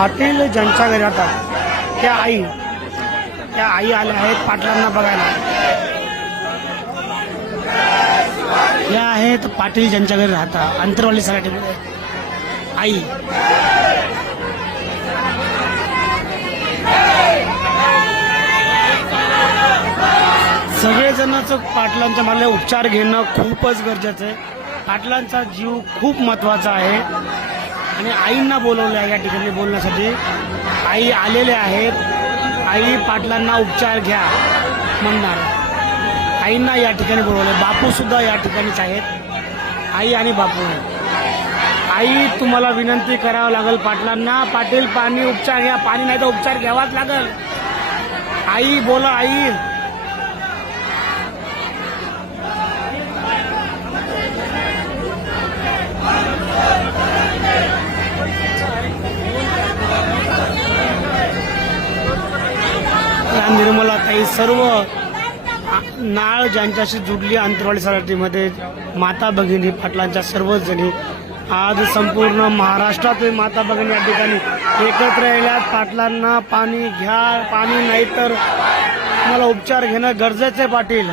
पाटील ज्यांच्या घरी राहतात त्या आई त्या आई आल्या आहेत पाटलांना बघायला. या आहेत पाटील ज्यांच्या घरी राहतात अंतरवाली सराठीमध्ये आई. सगळेजणच पाटलांच्या मला उपचार घेणं खूपच गरजेचं आहे. पाटलांचा जीव खूप महत्त्वाचा आहे. आणि आईंना बोलवलं आहे या ठिकाणी बोलण्यासाठी. आई आलेले आहेत. आई पाटलांना उपचार घ्या म्हणणार. आईंना या ठिकाणी बोलवलं बापूसुद्धा या ठिकाणीच आहेत. आई आणि बापू. आई तुम्हाला विनंती करावं लागेल पाटलांना. पाटील पाणी उपचार घ्या. पाणी नाही तर उपचार घ्यावाच लागेल. आई बोला आई. निर्मलाताई निर्मला सर्व नाळ ज्यांच्याशी जुडली अंतरवाडी सराटीमध्ये माता भगिनी पाटलांच्या सर्वच जणी आज संपूर्ण महाराष्ट्रातील माता भगिनी या ठिकाणी एकत्र येण्यात पाटलांना पाणी घ्या पाणी नाही तर मला उपचार घेणं गरजेचं आहे पाटील.